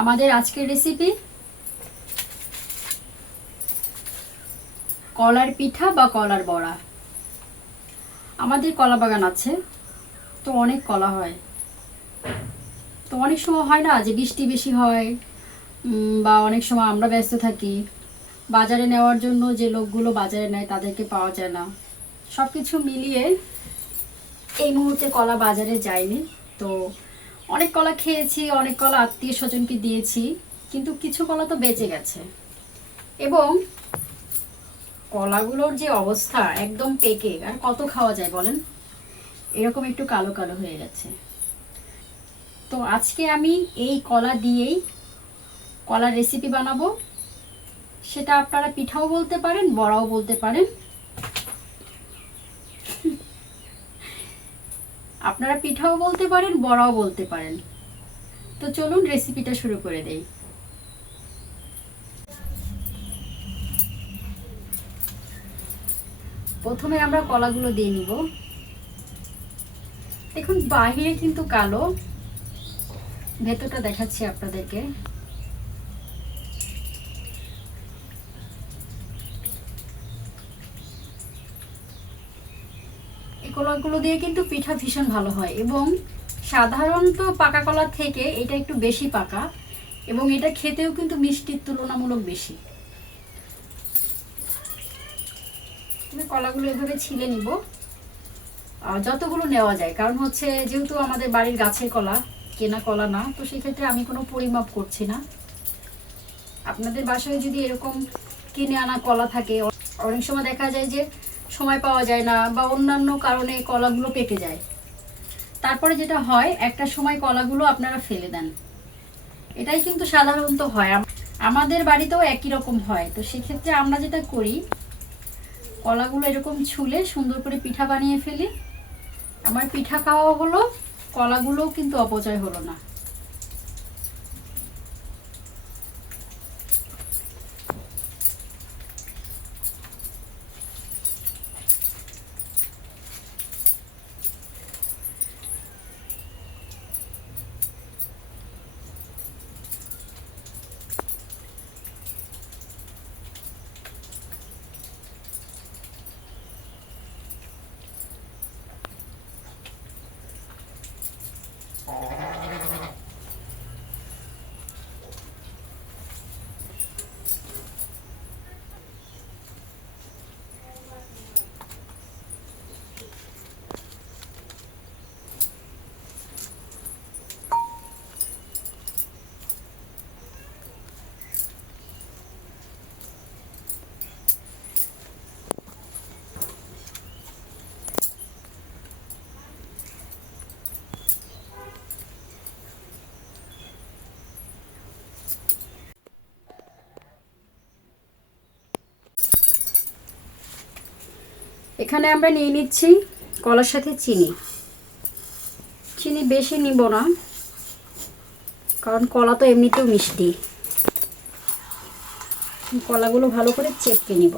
আমাদের আজকের রেসিপি কলার পিঠা বা কলার বড়া। আমাদের কলা বাগান আছে, তো অনেক কলা হয়। তো অনেক সময় হয় না যে বৃষ্টি বেশি হয়, বা অনেক সময় আমরা ব্যস্ত থাকি, বাজারে নেওয়ার জন্য যে লোকগুলো বাজারে নেয় তাদেরকে পাওয়া যায় না। সব কিছু মিলিয়ে এই মুহূর্তে কলা বাজারে যায়নি। তো অনেক কলা খেয়েছি, অনেক কলা আত্মীয় স্বজনকে দিয়েছি, কিন্তু কিছু কলা তো বেঁচে গেছে। এবং কলাগুলোর যে অবস্থা, একদম পেকে আর কত খাওয়া যায় বলেন, এরকম একটু কালো কালো হয়ে গেছে। তো আজকে আমি এই কলা দিয়েই কলার রেসিপি বানাবো। সেটা আপনারা পিঠাও বলতে পারেন, বড়াও বলতে পারেন। আপনারা পিঠাও বলতে পারেন, বড়াও বলতে পারেন। তো চলুন রেসিপিটা শুরু করে দেই। প্রথমে আমরা কলাগুলো দিয়ে নিব। দেখুন বাহিরে কিন্তু কালো, ভেতরটা দেখাচ্ছি আপনাদেরকে। এই কলাগুলো দিয়ে কিন্তু পিঠা ভীষণ ভালো হয়, এবং সাধারণত পাকা কলার থেকে এটা একটু বেশি পাকা, এবং এটা খেতেও কিন্তু মিষ্টির তুলনামূলক বেশি। আমি কলাগুলো এভাবে ছিলে নিব, যতগুলো নেওয়া যায়। কারণ হচ্ছে যেহেতু আমাদের বাড়ির গাছের কলা, কেনা কলা না, তো সেক্ষেত্রে আমি কোনো পরিমাপ করছি না। আপনাদের বাসায় যদি এরকম কিনে আনা কলা থাকে, অনেক সময় দেখা যায় যে সময় পাওয়া যায় না বা অন্যান্য কারণে কলাগুলো পেকে যায়। তারপরে যেটা হয়, একটা সময় কলাগুলো আপনারা ফেলে দেন। এটাই কিন্তু সাধারণত হয়, আমাদের বাড়িতেও একই রকম হয়। তো সেক্ষেত্রে আমরা যেটা করি, কলাগুলো এরকম ছুলে সুন্দর করে পিঠা বানিয়ে ফেলি। আমার পিঠা খাওয়া হলো, কলাগুলোও কিন্তু অপচয় হলো না। এখানে আমরা নিয়ে নিচ্ছি কলার সাথে চিনি। চিনি বেশি নিব না, কারণ কলা তো এমনিতেও মিষ্টি। কলাগুলো ভালো করে চেপকে নিব।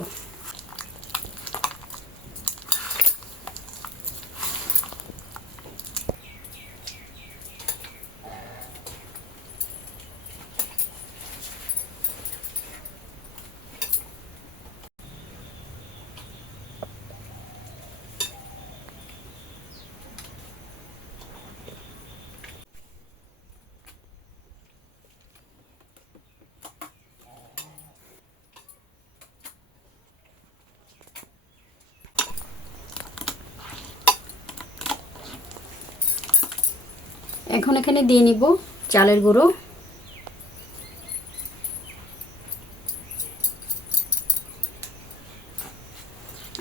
এখন এখানে দিয়ে নিব চালের গুঁড়ো।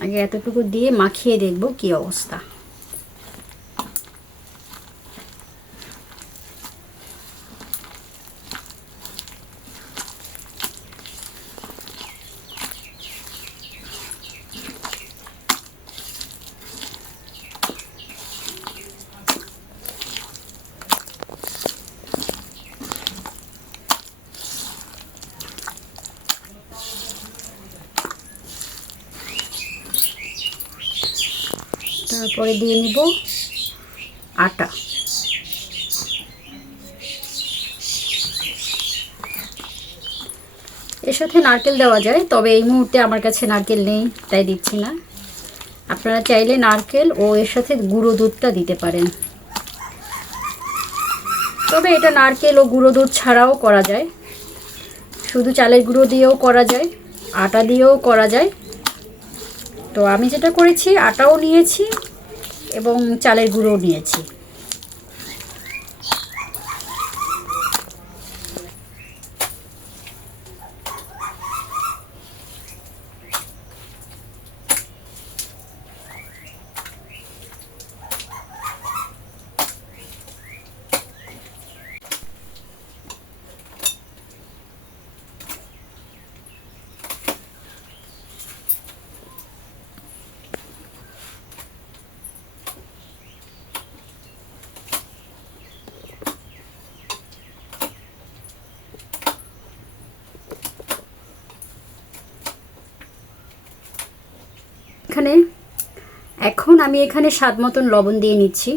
আগে এতটুকু দিয়ে মাখিয়ে দেখব কি অবস্থা। তারপরে দিয়ে নিব আটা। এর সাথে নারকেল দেওয়া যায়, তবে এই মুহূর্তে আমার কাছে নারকেল নেই তাই দিচ্ছি না। আপনারা চাইলে নারকেল ও এর সাথে গুঁড়ো দুধটা দিতে পারেন, তবে এটা নারকেল ও গুঁড়ো দুধ ছাড়াও করা যায়, শুধু চালের গুঁড়ো দিয়েও করা যায়, আটা দিয়েও করা যায়। তো আমি যেটা করেছি আটাও নিয়েছি এবং চালের গুঁড়োও নিয়েছি। এখন আমি এখানে স্বাদ মতন লবণ দিয়ে নিচ্ছি।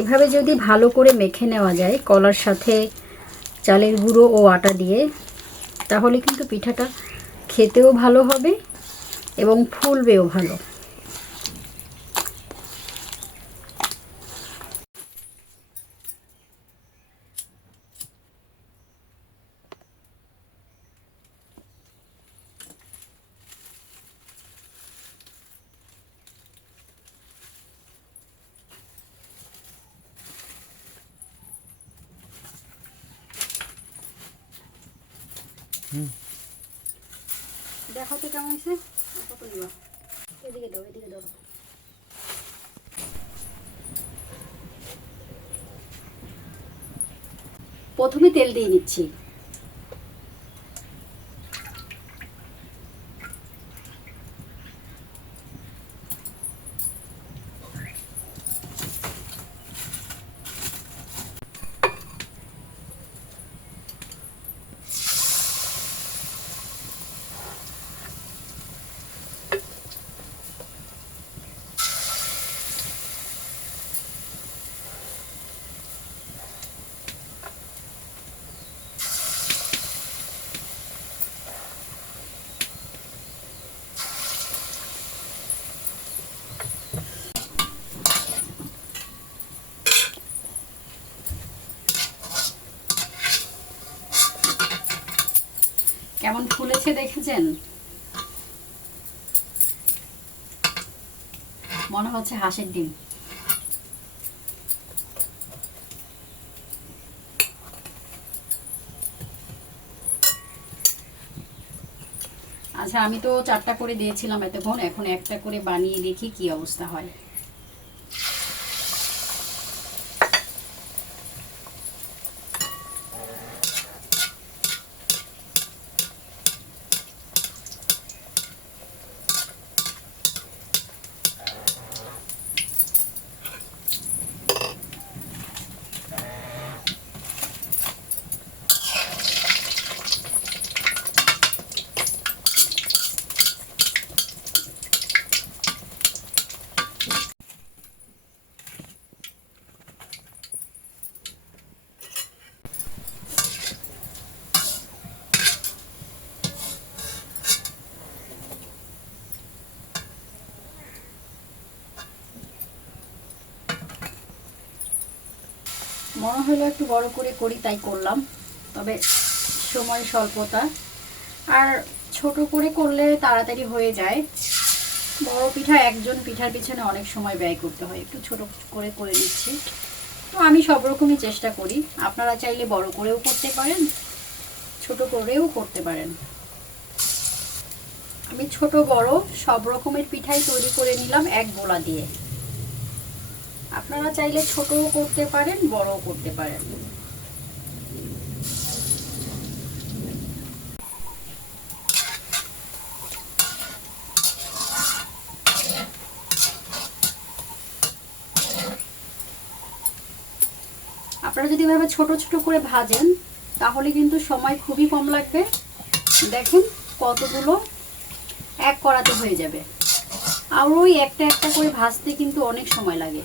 এভাবে যদি ভালো করে মেখে নেওয়া যায় কলার সাথে চালের গুঁড়ো ও আটা দিয়ে, তাহলে কিন্তু পিঠাটা খেতেও ভালো হবে এবং ফুলবেও ভালো। দেখো তো কেমন হয়েছে। এদিকে দাও, এদিকে দাও। প্রথমে তেল দিয়ে নিচ্ছি। কেমন ফুলেছে দেখেছেন? মনে হচ্ছে হাঁসের ডিম। আচ্ছা, আমি তো 4টা করে দিয়েছিলাম এতক্ষণ, এখন একটা করে বানিয়ে দেখি কি অবস্থা হয়। মনে হলো একটু বড় করে করি, তাই করলাম। তবে সময় স্বল্পতা, আর ছোট করে করলে তাড়াতাড়ি হয়ে যায়। বড় পিঠা একজন পিঠার পিছনে অনেক সময় ব্যয় করতে হয়, একটু ছোট করে করে নিচ্ছি। তো আমি সব রকমই চেষ্টা করি, আপনারা চাইলে বড় করেও করতে পারেন, ছোট করেও করতে পারেন। আমি ছোট বড় সব রকমের পিঠাই তৈরি করে নিলাম এক গোলা দিয়ে। আপনারা চাইলে ছোটও করতে পারেন, বড়ও করতে পারেন। আপনারা যদি এভাবে ছোট ছোট করে ভাজেন তাহলে কিন্তু সময় খুবই কম লাগবে। দেখুন কতগুলো এক করাতে হয়ে যাবে, আর ওই একটা একটা করে ভাজতে কিন্তু অনেক সময় লাগে।